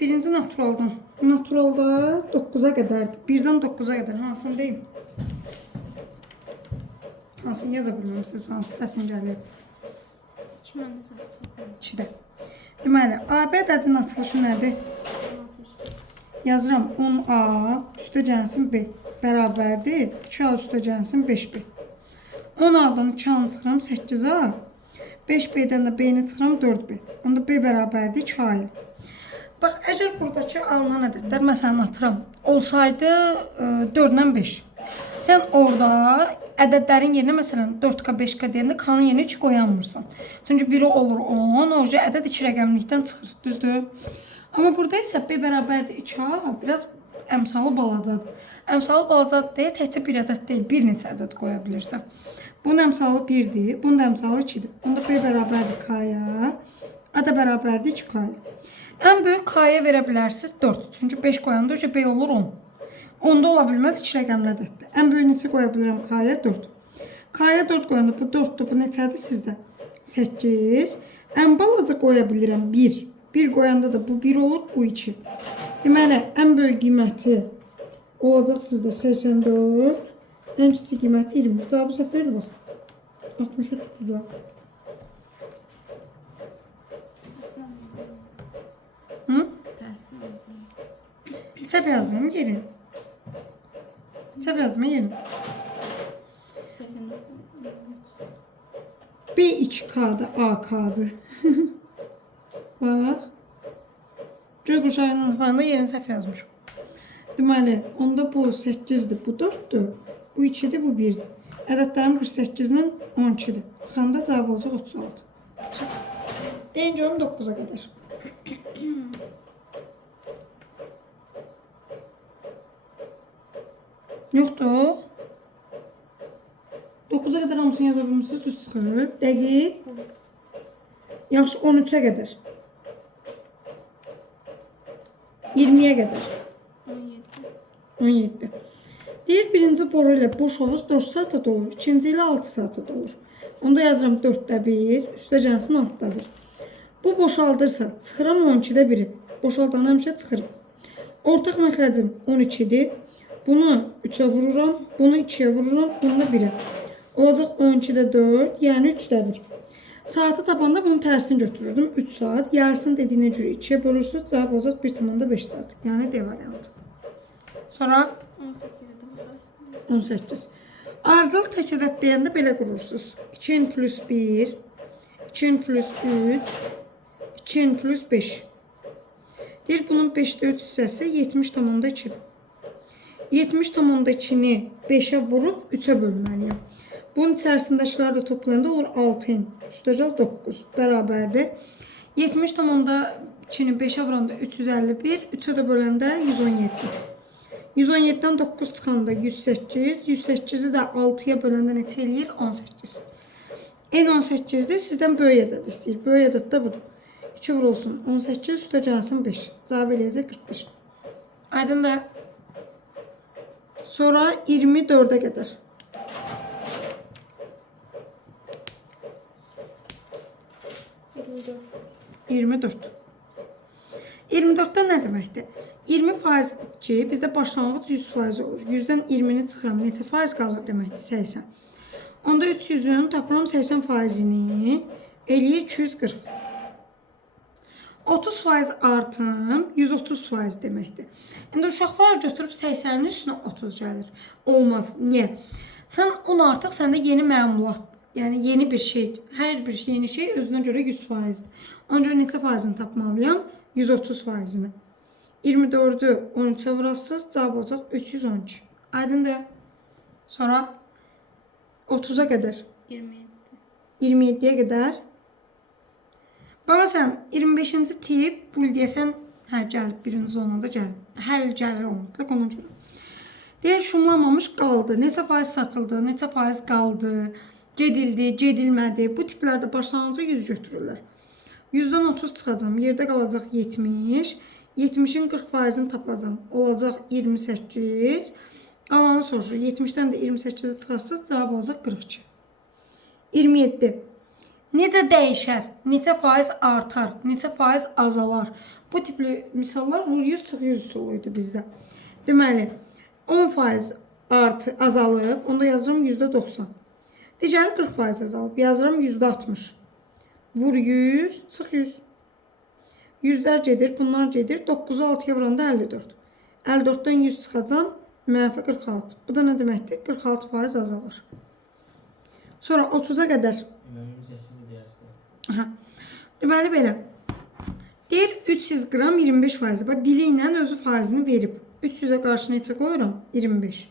Birinci naturaldan. Naturalda 9'a qədərdir. 1-dən 9'a qədər. Hansını deyim? Hansını yaza bilməmişsiniz? Hansı çətin gəlir? 2 məndə zarsın. 2-də. Deməli, AB ədədinin açılışı nədir? Yazıram 10A üstə gəlsin B bərabərdir. 2A üstə gəlsin 5B. 10A'dan 2A'nı çıxıram 8A. 5B'dən də B'ni çıxıram 4B. Onda B bərabərdir 2A'ya. Bax, əgər buradakı alınan ədədlər, məsələn, atıram, olsaydı 4-dən 5. Sən orada ədədlərin yerinə, məsələn, 4K, 5K deyəndə K-nın yerinə 2 qoyanmırsan. Çünki biri olur 10, oca ədəd 2 rəqəmlikdən çıxır, düzdür? Amma burada isə B bərabərdir 2A, biraz əmsalı balacadır. Əmsalı balacadır deyə təkcə bir ədəd deyil, bir neçə ədəd qoya bilirsən. Bunun əmsalı 1-dir, bunun da əmsalı 2-dir. Onda B bərabərdir K-ya, A da bərabərdir 2K-ya. Ən böyük K-ya verə bilərsiniz 4. Çünki 5 qoyanda öncə B olur 10. 10'da ola bilməz 2 rəqəmli ədəddir. Ən böyük neçə qoya bilirəm K-ya 4. K-ya 4 qoyanda bu 4'dür, bu neçədir sizdə? 8. Ən balaca qoya bilirəm 1. 1 qoyanda da bu 1 olur, bu 2. Deməli, ən böyük qiyməti olacaq sizdə 84. Ən kiçik qiyməti 20. Cavabı səfər bax. 63 tutacaq. Səhv yazdım yerin. Səhv yazdım yerin. 84. B2K'da AK'dır. Bax. Göy quşağının falan yerini səhv yazmışım. Deməli, onda bu 8'dir, bu 4'dür. Bu 2'dir, bu 1'dir. Ədədlərim 48'dən 12'dir. Çıxanda cavab olacaq 36. Deyin görüm 9'a qədər. Yoxdur. 9'a qədər hamısını yaza bilmişsiniz, düz çıxır. Dəqiq. Yaxşı, 13'ə qədər. 20'yə qədər. 17. 17. Deyir, birinci boru ilə boş hovuz 4 saata dolur. İkinci ilə 6 saata dolur. Onda yazıram 4'də 1, üstə gəlsin 6'da 1. Bu boşaldırsa, çıxıram 12'də 1'i. Boşaldan həmişə çıxırım. Ortaq məxrəcim 12'dir. Bunu 3'ə vururam, bunu 2'yə vururam, bunu da 1'ə. Olacaq 12'də 4, yəni 3'də 1. Saatı tapanda bunun tərsini götürürdüm. 3 saat. Yarısını dediyinə görə 2'yə bölürsünüz. Cavab olacaq 1,5 saat. Yəni D variantı. Sonra 18'e 18. Ardıcıl tək ədəd deyəndə belə qurursunuz. 2n plus 1, 2n plus 3, 2n plus 5. Deyir, bunun 5'də 3 hissəsi 70,2'dir. 70,2'ni 5'ə vurub 3'ə bölməliyəm. Bunun içərisindəkilər də toplayanda olur 6n. Üstəcal 9 bərabərdir. 70,2'ni 5'ə vuranda 351, 3'ə də böləndə 117. 117'dən 9 çıxanda 108, 108'i də 6'ya böləndə neçə eləyir? 18. En 18'dir, sizdən böyük ədəd istəyir. Böyük ədəd də budur. 2 vurulsun 18, üstə gəlsin 5. Cavab eləyəcək 45. Aydın da. Sonra 24'ə qədər. 24. 24'də nə deməkdir? 20% ki, bizdə başlanğıc 100% olur. 100'dən 20'ni çıxıram, neçə faiz qalır deməkdir? 80. Onda 300'ün tapıram 80%'ni eləyir 240. 30% artım 130% deməkdir. İndi uşaqlar götürüb 80'in üstünə 30 gəlir. Olmaz. Niyə? Sən 10 artıq səndə yeni məmulatdır. Yəni yeni bir şeydir. Hər bir yeni şey özünə görə 100%dir. Ancaq neçə faizini tapmalıyam? 130%'ni. 24'ü 13'ə vurasınız, cavab olacaq 312. Aydındır. Sonra 30'a qədər. 27. 27'yə qədər. Baba sən 25-ci tip bul deyəsən, hə gəlib birinci zonada gəlib. Hər il gəlir o mütləq ona görə. Deyir, şumlanmamış qaldı. Neçə faiz satıldı, neçə faiz qaldı, gedildi, gedilmədi. Bu tiplərdə başlanğıcı 100 götürürlər. 100'dən 30 çıxacam, yerdə qalacaq 70. 70'in 40%'ni tapacam. Olacaq 28. Qalanı soruşur. 70'dən də 28'i çıxarsınız, cavab olacaq 42. 27. Necə dəyişər, neçə faiz artar, neçə faiz azalar. Bu tipli misallar vur 100 çıx 100 üsuluydu bizdə. Deməli, 10% artı azalıb, onda yazıram %90. Digəri 40% azalıb, yazıram %60. Vur 100, çıx 100. Yüzlər gedir, bunlar gedir. 9'u 6'ya vuranda 54. 54'dən 100 çıxacam, mənfi 46. Bu da nə deməkdir? 46% azalır. Sonra 30'a qədər. Aha. Deməli belə. Deyir 300 qram 25%. Bax dili ilə özü faizini verib. 300'ə qarşı neçə qoyuram? 25.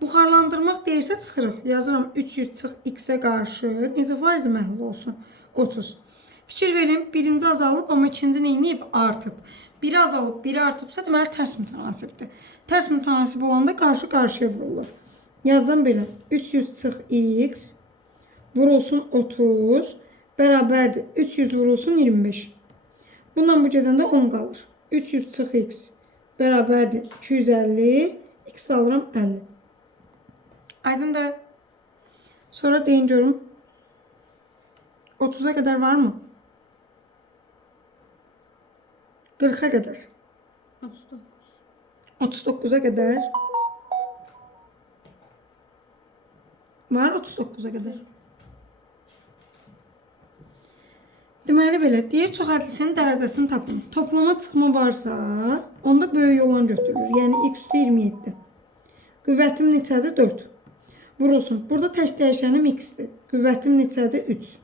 Buxarlandırmaq deyirsə çıxırıq. Yazıram 300 çıx x-ə qarşı neçə faizi məhlul olsun? 30. Fikir verin, birinci azalıb, amma ikinci neyniyib? Artıb. Biri azalıb, biri artıbsa deməli tərs mütənasibdir. Tərs mütənasib olanda qarşı-qarşıya vurulur. Yazdım belə. 300 çıx x vurulsun 30 bərabərdir. 300 vurulsun 25. Bundan bu gedəndə 10 qalır. 300 çıx x bərabərdir 250. X alıram 50. Aydın da. Sonra deyin görüm. 30'a kadar var mı? 40'a kadar. 39'a kadar. Var 39'a kadar. Deməli belə, deyir çox ədlisinin dərəcəsini tapın. Toplama çıxma varsa, onda böyük olan götürülür. Yəni x üstü 27. Qüvvətim neçədir? 4. Vurulsun. Burada tək dəyişənim x-dir. Qüvvətim neçədir? 3.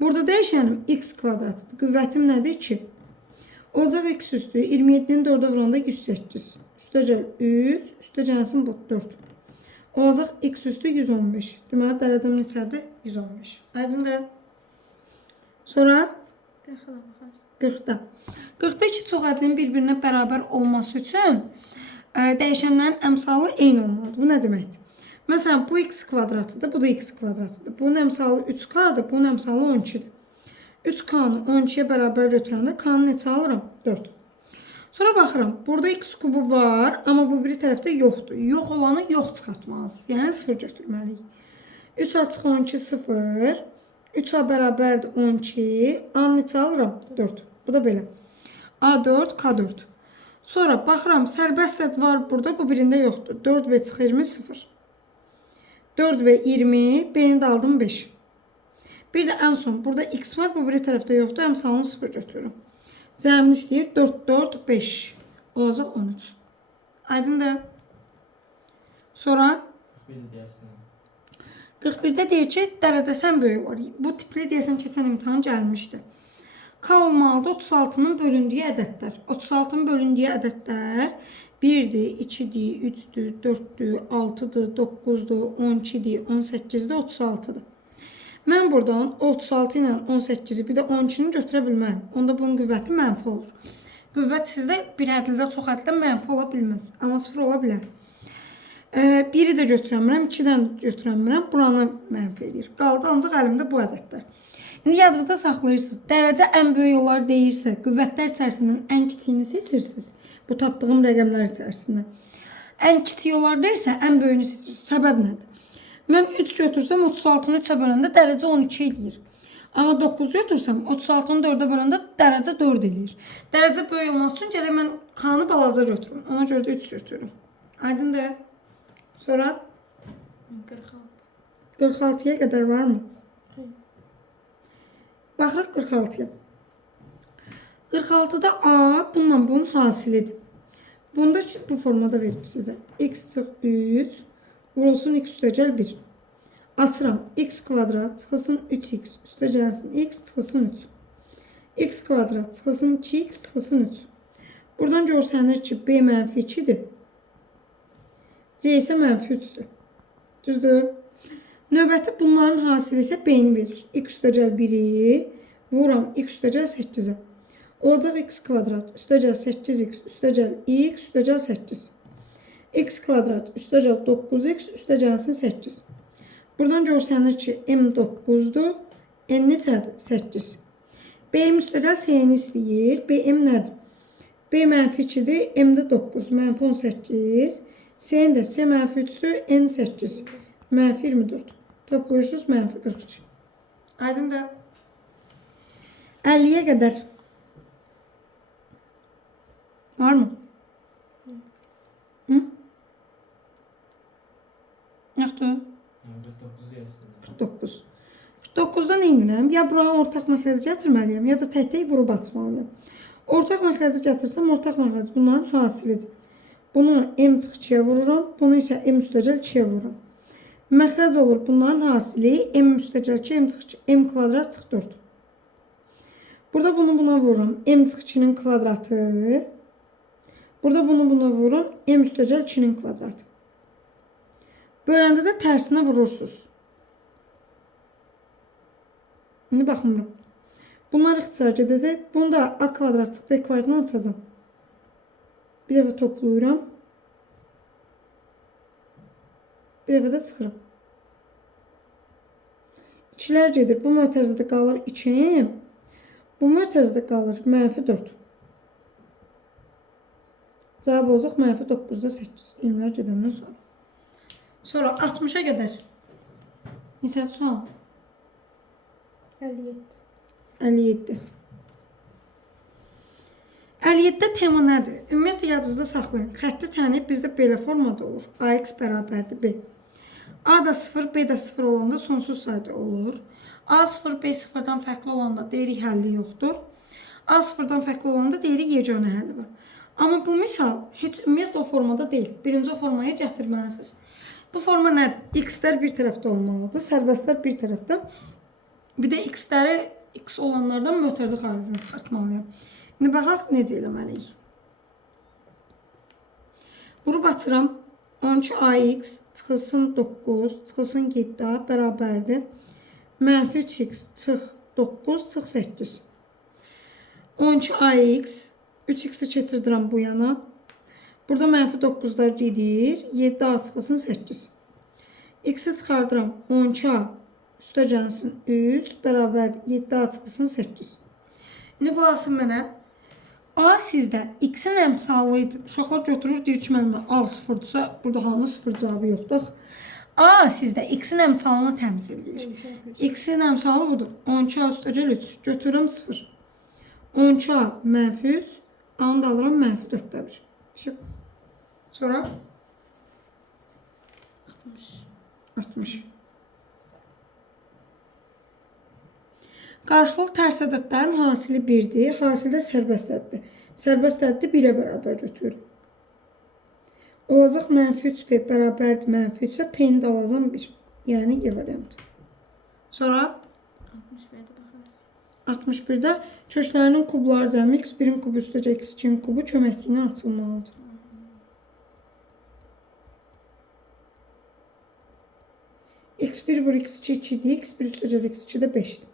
Burada dəyişənim x kvadratıdır. Qüvvətim nədir? 2. Olacaq x üstü 27'nin 4'ə vuranda 108. Üstə gəl 3, üstə gəlsin bu 4. Olacaq x üstü 115. Deməli dərəcəm neçədir? 115. Aydındır. Sonra 40'da. 40'da iki çox ədlin bir-birinə bərabər olması üçün dəyişənlərin əmsalı eyni olmalıdır. Bu nə deməkdir? Məsələn, bu x kvadratıdır, bu da x kvadratıdır. Bunun əmsalı 3k-dır, bunun əmsalı 12-dir. 3k-nı 12'yə bərabər götürəndə k-nı neçə alıram? 4. Sonra baxıram, burada x kubu var, amma bu biri tərəfdə yoxdur. Yox olanı yox çıxartmalısınız. Yəni 0 götürməliyik. 3 açıq 12, 0. 3A bərabərdir 12. A neçə alıram? 4. Bu da belə. A4, K4. Sonra baxıram, sərbəst ət var burada, bu birində yoxdur. 4B çıxır 20, 0. 4B 20, B-ni də aldım 5. Bir də ən son, burada x var, bu biri tərəfdə yoxdur, əmsalını 0 götürürüm. Cəmini istəyir 4, 4, 5. Olacaq 13. Aydındır. Sonra 41'də deyir ki, dərəcəsən böyük var. Bu tipli deyəsən keçən imtahan gəlmişdi. K olmalıdır 36'nın bölündüyü ədədlər. 36'nın bölündüyü ədədlər 1'dir, 2'dir, 3'dür, 4'dür, 6'dır, 9'dur, 12'dir, 18'dir, 36'dır. Mən buradan 36 ilə 18'i bir də 12'ni götürə bilmərəm. Onda bunun qüvvəti mənfi olur. Qüvvət sizdə bir ədildə çox ədildə mənfi ola bilməz. Amma 0 ola bilər. 1'i də götürəmirəm, 2'dən götürəmirəm. Buranı mənfi edir. Qaldı ancaq əlimdə bu ədədlər. İndi yadınızda saxlayırsınız. Dərəcə ən böyük olar deyirsə, qüvvətlər içərisindən ən kiçiyini seçirsiniz. Bu tapdığım rəqəmlər içərisindən. Ən kiçik olar deyirsə, ən böyüyünü seçirsiniz. Səbəb nədir? Mən 3 götürsəm 36'nı 3'ə böləndə dərəcə 12 eləyir. Amma 9 götürsəm 36'nı 4'ə böləndə dərəcə 4 eləyir. Dərəcə böyük olmaq üçün gərək mən K-nı balaca götürüm. Ona görə də 3 götürürüm. Aydındır. Sonra 46'ya kadar var mı? Baxırıq 46'ya. 46'da A bununla bunun hasilidir. Bunda bu formada verib sizə. X çıx 3 vurulsun x üstə gəl 1. Açıram. X kvadrat çıxılsın 3x üstə gəlsin x çıxılsın 3. X kvadrat çıxılsın 2x çıxılsın 3. Buradan görsənir ki B mənfi 2'dir. C isə mənfi 3'dür. Düzdür? Növbəti bunların hasili isə B-ni verir. X üstə gəl 1'i vuram x üstə gəl 8'ə. Olacaq x kvadrat üstə gəl 8x üstə gəl x üstə gəl 8. X kvadrat üstə gəl 9x üstə gəlsin 8. Buradan görsənir ki m 9'dur. N neçədir? 8. B-im üstə gəl S-ni istəyir. B-m nədir? B mənfi 2'dir. M də 9. Mənfi 18. S-n də S mənfi 3'dür. N 8. Mənfi 24. Toplayırsınız mənfi 42. Aydın da 50'ye kadar Var mı? Hı? Yoxdur. 49 yazdım. 49. 49-da nə edirəm? Ya bura ortaq məxrəc gətirməliyəm, ya da tək-tək vurub açmalıyam. Ortaq məxrəci gətirsəm, ortaq məxrəc bunların hasilidir. Bunu m çıx 2-yə vururam, bunu isə m üstəgəl 2-yə vururam. Məxrəc olur bunların hasili m üstəgəl 2, m çıx 2, m kvadrat çıx 4. Burada bunu buna vururam, m çıx 2-nin kvadratı. Burada bunu buna vururam, m üstəgəl 2-nin kvadratı. Böləndə də tərsinə vurursunuz. İndi baxın bura. Bunlar ixtisar gedəcək. Bunu da a kvadrat çıx b kvadratını açacağım. Bir dəfə toplayıram. Bir dəfə də çıxıram. İkilər gedir. Bu mötərizədə qalır 2. Bu mötərizədə qalır -4. Cavab olacaq -9-da 8. İmlər gedəndən sonra. Sonra 60-a qədər. Neçə sual? 57. 57. 57-də tema nədir? Ümumiyyətlə yadınızda saxlayın. Xətti tənib bizdə belə formada olur. AX bərabərdir B. A da 0, B də 0 olanda sonsuz sayda olur. A 0, B 0-dan fərqli olanda deyirik həlli yoxdur. A 0-dan fərqli olanda deyirik yeganə həlli var. Amma bu misal heç ümumiyyətlə o formada deyil. Birinci o formaya gətirməlisiniz. Bu forma nədir? X-lər bir tərəfdə olmalıdır, sərbəstlər bir tərəfdə. Bir də X-ləri X olanlardan mötərizə xaricinə çıxartmalıyam. İndi baxaq necə eləməliyik. Vurub açıram. 12AX çıxılsın 9, çıxılsın 7A bərabərdir. -3x çıx 9 çıx 8. 12AX 3x'i keçirdirəm bu yana. Burada -9'lar gedir. 7A çıxılsın 8. X'i çıxardıram. 12A üstə gəlsin 3 bərabərdir. 7A çıxılsın 8. İndi qulaq asın mənə. A sizdə X-in əmsalı idi. Uşaqlar götürür, deyir ki, mənim A 0-dırsa, burada hanı 0 cavabı yoxdur. A sizdə X-in əmsalını təmsil edir. X-in əmsalı budur. 12A üstəgəl 3. Götürürəm 0. 12A -3. A-nı da alıram -4-də 1. Sonra 60. Qarşılıq tərs ədədlərin hasili 1-dir. Hasildə sərbəst ədəddir. Sərbəst ədədi 1-ə bərabər götürürüm. Olacaq -3p bərabərdir -3-ə p-ni də alacam 1. Yəni Y variantı. Sonra 61'də baxırız. 61-də köklərinin kubları cəmi x1-in kubu üstəcə x2-in kubu köməkliyi ilə açılmalıdır. x1 vur x2 2-dir, x1 üstəcə x2 də 5-dir.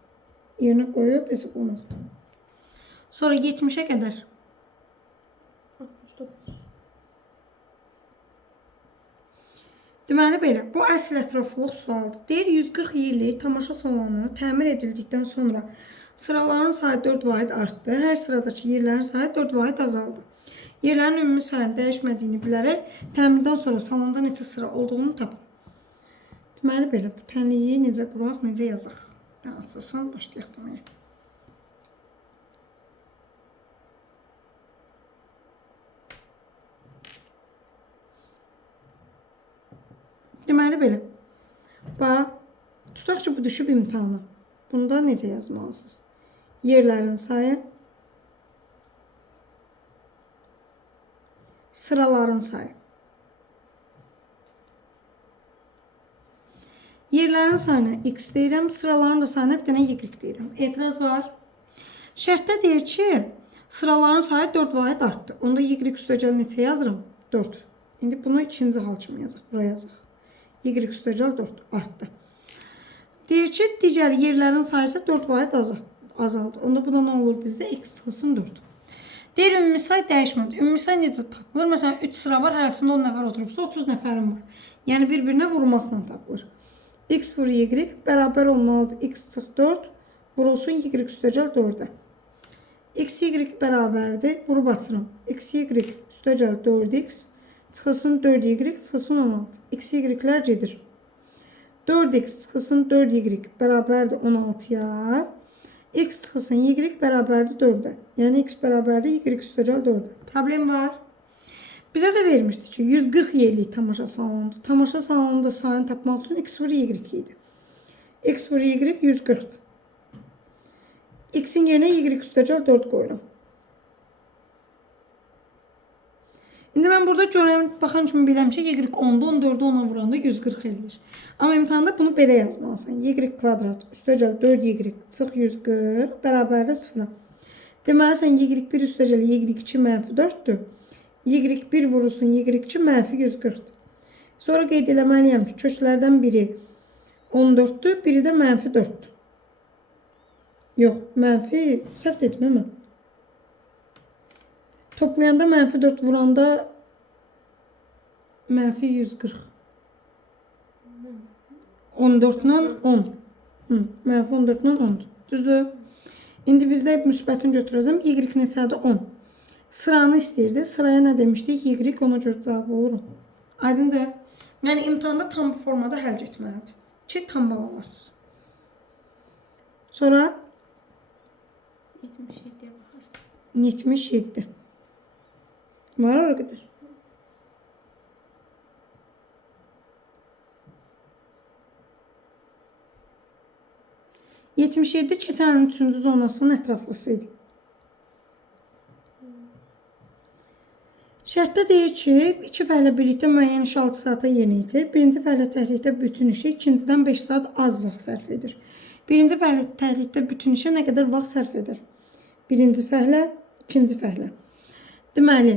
Yerinə qoyub hesab olmaqdır. Sonra 70-ə qədər 69. deməli belə, bu əsl ətraflılıq sualdır. Deyir 140 yerlik tamaşa salonu təmir edildikdən sonra sıraların sayı 4 vahid artdı. Hər sıradakı yerlərin sayı 4 vahid azaldı. Yerlərin ümumi sayının dəyişmədiyini bilərək təmirdən sonra salonda neçə sıra olduğunu tapın. Deməli belə, bu tənliyi necə quraq, necə yazaq? Açılsın, başlayaq deməyə. Deməli belə. Bax, tutaq ki, bu düşüb imtahana. Bunda necə yazmalısınız? Yerlərin sayı, sıraların sayı. Yerlərin sayına x deyirəm, sıraların da sayına bir dənə y deyirəm. Etiraz var. Şərtdə deyir ki, sıraların sayı 4 vahid artdı. Onda y üstəgəl neçə yazıram? 4. İndi bunu ikinci hal kimi yazaq, buraya yazaq. Y üstəgəl 4 artdı. Deyir ki, digər yerlərin sayısı 4 vahid azaldı. Onda bu da nə olur bizdə? X çıxılsın 4. Deyir, ümumi say dəyişmədi. Ümumi say necə tapılır? Məsələn, 3 sıra var, hərəsində 10 nəfər oturubsa 30 nəfərim var. Yəni, bir-birinə vurmaqla tapılır. X vur Y bərabər olmalıdır. X çıx 4 vurulsun Y üstəgəl 4-ə. X, Y bərabərdir. Vurub açıram. X, Y üstəgəl 4X çıxılsın 4Y çıxılsın 16. X, Y-lər gedir. 4X çıxılsın 4Y bərabərdir 16-ya. X çıxılsın Y bərabərdir 4-ə. Yəni X bərabərdir Y üstəgəl 4-ə. Problem var. Bizə də vermişdi ki, 140 yerlik tamaşa salonunda. Tamaşa salonunda sayını tapmaq üçün x vur y idi. X vur y 140'dır. X'in yerinə y üstəcəl 4 qoyuram. İndi mən burada görəm, baxan kimi biləm ki, y 10'da 14'ü ona vuranda 140 eləyir. Amma imtihanda bunu belə yazmalısan. Y kvadrat üstəcəl 4y çıx 140 bərabərlə 0. Deməli, sən y1 üstəcəl y2 mənfi 4'dür. Y1 vurursun y2 mənfi 140'dır. Sonra qeyd eləməliyəm ki, köklərdən biri 14'dür, biri də mənfi 4'dür. Yox, mənfi, səhv dedim mən. Toplayanda mənfi 4 vuranda mənfi 140. 14'dan 10. Mənfi 14'dan 10'dur. Düzdür? İndi bizdə müsbətin götürəcəm. Y neçədir? 10. Sıranı istəyirdi. Sıraya nə demişdik? Y ona görə cavab olur. Aydındır? Yəni imtahanda tam formada həll etməlidir ki, tam bal alasınız. Sonra 77'ye bakarsın. 77. Var o kadar. Yetmiş yedi keçən 3-cü zonasının ətraflısıydı. Şərtdə deyir ki, iki fəhlə birlikdə müəyyən iş 6 saata yerinə yetirir. Birinci fəhlə təhlildə bütün işi ikincidən 5 saat az vaxt sərf edir. Birinci fəhlə təhlildə bütün işə nə qədər vaxt sərf edir? Birinci fəhlə, ikinci fəhlə. Deməli,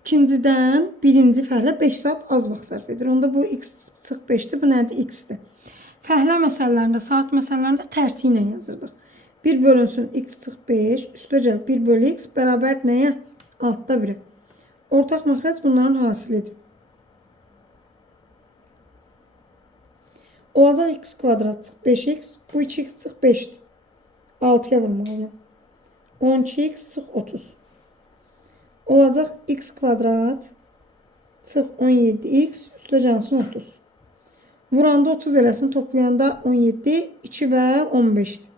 ikincidən birinci fəhlə 5 saat az vaxt sərf edir. Onda bu x çıx 5'dir, bu nədir? X-dir. Fəhlə məsələlərində, saat məsələlərində tərsi ilə yazırdıq. 1 bölünsün x çıx 5, üstəcəl 1 bölü x bərabər nəyə? 6'da 1'ə. Ortaq məxrəc bunların hasilidir. Olacaq x kvadrat çıx 5x, bu 2x çıx 5'dir. 6'ya vurmalıyım. 12x çıx 30. Olacaq x kvadrat çıx 17x üstəcəlsin 30. Vuranda 30 eləsin, toplayanda 17, 2 və 15'dir.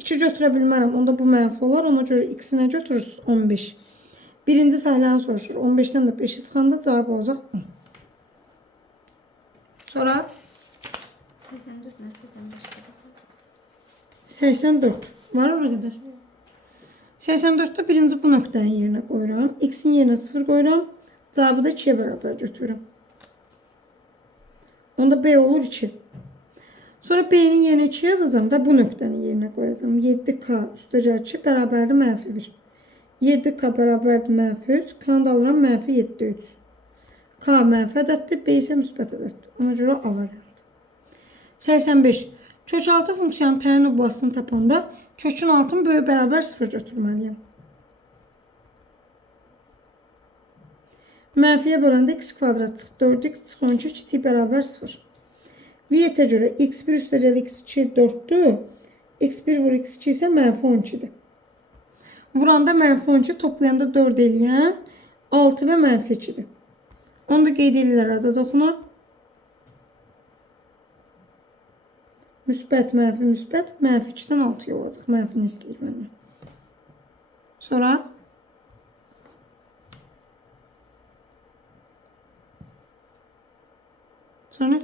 2 götürə bilmərəm, onda bu mənfi olar, ona görə x-i nə götürürsünüz? 15. Birinci fəhləni soruşur. 15'dən də 5'i çıxanda cavab olacaq 10. Sonra 84 ilə 85'te bakarsın. 84. Var oraya qədər. 84'də birinci bu nöqtənin yerinə qoyuram. X'in yerinə 0 qoyuram. Cavabı da 2'yə bərabər götürürəm. Onda B olur 2. Sonra B'nin yerinə 2 yazacağım və bu nöqtənin yerinə qoyacağım. 7K üstəcəl 2 bərabərdir mənfi 1. 7K bərabərdir mənfi 3. K-nı da alıram mənfi 7 3. K mənfi ədəddir, B isə müsbət ədəddir. Ona görə A variantı. 85. Kök 6 funksiyanın təyin oblasını tapanda kökün altın böyük bərabər 0 götürməliyəm. Mənfiyə böləndə x kvadrat çıx 4x çıx 12 kiçik bərabər 0. Viyyətə görə x1 üstəcəl x2 4'dür. x1 vur x2 isə mənfi 12'dir. Vuranda mənfi 12, toplayanda 4 eləyən 6 və mənfi 2'dir. Onu da qeyd edirlər azad oxuna. Müsbət, mənfi, müsbət. Mənfi 2'dən 6 olacaq. Mənfini istəyir məndən. Sonra Sonra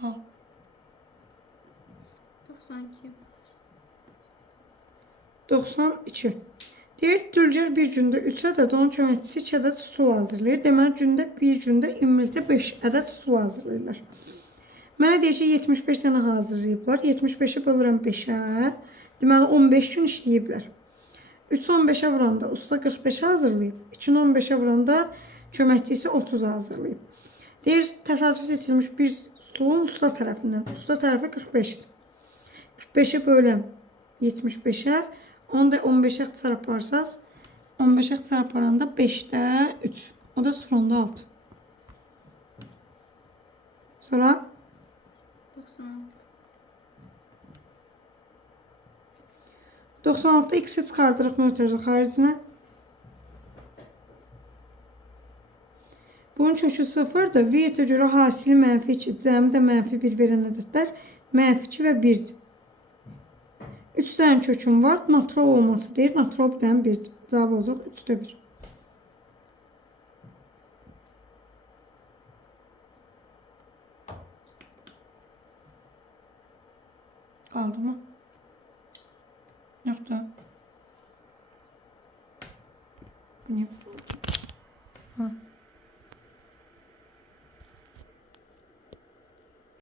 Sual 92'ye bakarsın. 92. Deyir, Dülgər bir gündə 3 ədəd, onun köməkçisi 2 ədəd stul hazırlayır. Deməli, bir gündə ümumilikdə 5 ədəd stul hazırlayırlar. Mənə deyir ki, 75 dənə hazırlayıblar. 75'i bölürəm 5'ə. Deməli, 15 gün işləyiblər. 3'ü 15'ə vuranda usta 45 hazırlayıb. 2'ni 15'ə vuranda köməkçisi 30 hazırlayıb. Deyir, təsadüf seçilmiş bir stulun usta tərəfindən. Usta tərəfi 45'dir. 45'i böləm 75'ə. Onu da 15'ə ixtisar aparsaz. 15'ə ixtisar aparanda 5'də 3. O da 0.6. Sonra 96'da x'i çıxardırıq, nə ötürəcək xaricinə? Bunun kökü 0-dır. Viyetə görə hasili -2, cəmi də -1 verən ədədlər -2 və 1-dir. 3 dənə köküm var. Natural olması deyir. Natural bir dənə 1-dir. Cavab olacaq 3/1. Qaldı mı? Yoxdur. Bu niyə?